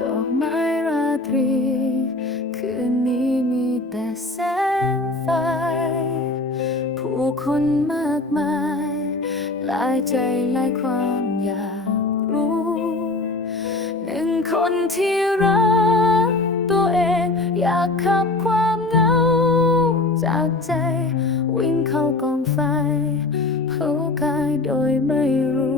ดอกไม้ราตรี คืนนี้มีแต่แสงไฟ ผู้คนมากมาย หลายใจหลายความอยากรู้ หนึ่งคนที่รักตัวเอง อยากขับความเหงา จากใจวิ่งเข้ากองไฟเผากายโดยไม่รู้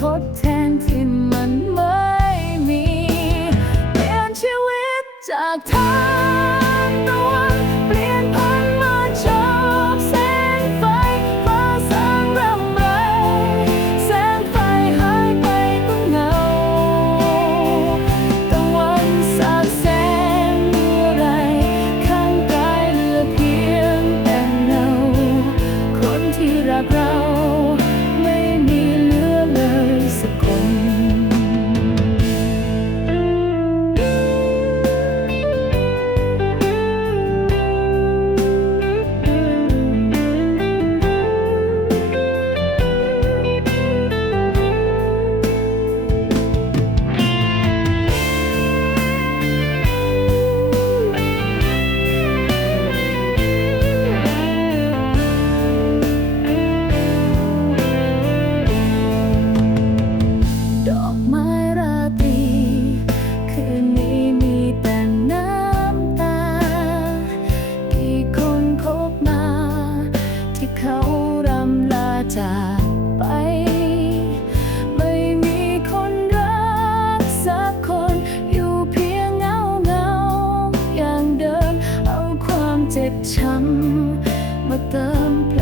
ทดแทนที่มันไม่มี เปลี่ยนชีวิตจากเธอ ที่เขารำลาจากไป ไม่มีคนรักสักคนอยู่เพียงเงาเงาอย่างเดิม เอาความเจ็บช้ำมาเติมแผล